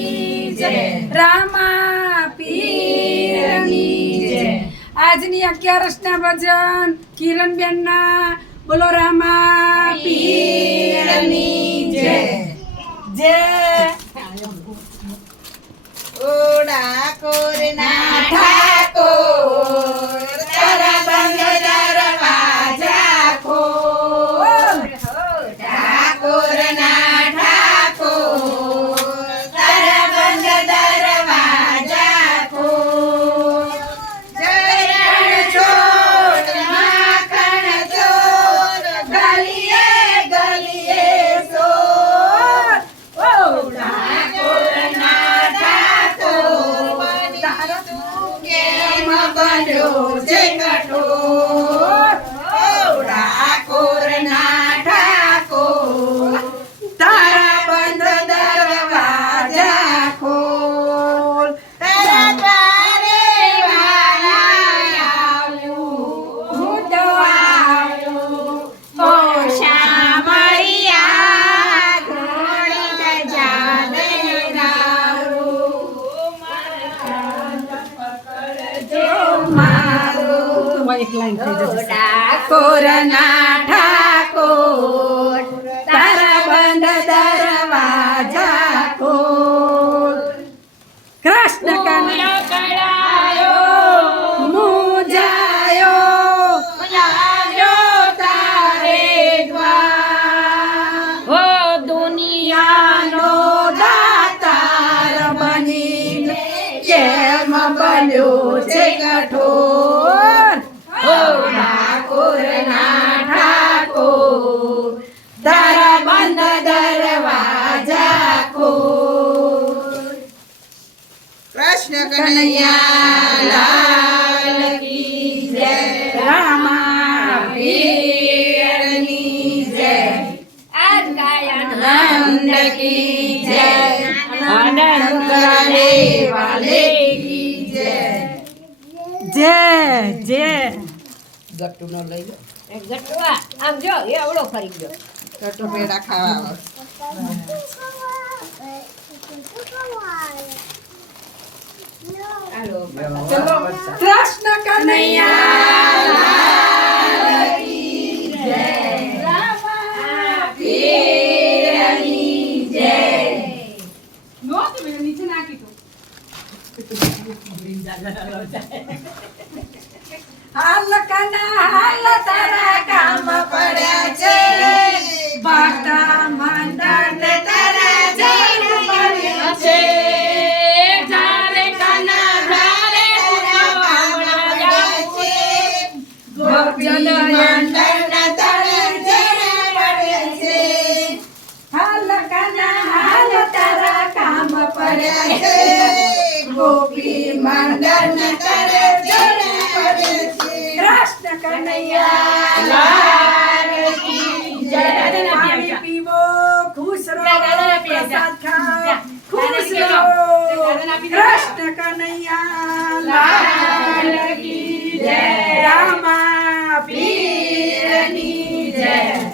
की जय रामा पीરની જય આજની 11ના ભજન કિરણબેનના બોલો રામા પીરની જય જય ઓડા કોરના ઠાકોર તારા બંધ દરવાજા ખોલ ઠાકોરના ઠાકોર તારા બંધ દરવાજા ખોલ ચરણ છોડ માખણ ચોર ગલીએ ગલીએ સોર ઓ ઠાકોરના બન્યો છે કઠોર ઠાકોરના ઠાકોર તારા બંધ દરવાજા ખોલ તારા દ્વારે વાલા આવ્યું હું તો આવ્યો ઓ શામળિયા ઘોડી જાને ગારું ઠાકોરના ઠાકોર તારા બંધ દરવાજા ખોલ કૃષ્ણ કનૈયા મુજાયો તારે દ્વાર હો દુનિયાનો દાતાર બનીને કેમ બન્યો છે કઠોર ઠાકોરના ઠાકોર તારા બંધ દરવાજા ખોલ કૃષ્ણ કનૈયા લાલ કી જય રામા પીરની જય આનંદ કી જય આનંદ કરે વાલે કી જય જય જય ગટ્ટુ નો લઈ લો એક ગટ્ટુ આમ જો એ અવળો ફરી ગયો ગટ્ટુ પેડા ખાવા હાલો કૃષ્ણ કનૈયા લાલ કી જય રામા પીરની જય નો તમે નીચે નાખી દો હાલ કના હાલ તારા કામ પડ્યા છે ભક્તા મંડળ તારા જન્મ પડ્યા છે જારે કના જારે ગોપી મંડળના તારા જન્મ પડ્યા છે હાલ કના હાલ તારા કામ પડ્યા છે ગોપી મંડળના તારા જન્મ પડ્યા છે કૃષ્ણ કનૈયા લાલ કી જય પાણી પીવો ખુશ રહો પ્રસાદ ખાઓ ખુશ રહો કૃષ્ણ કનૈયા લાલ કી જય રામા પીરની જય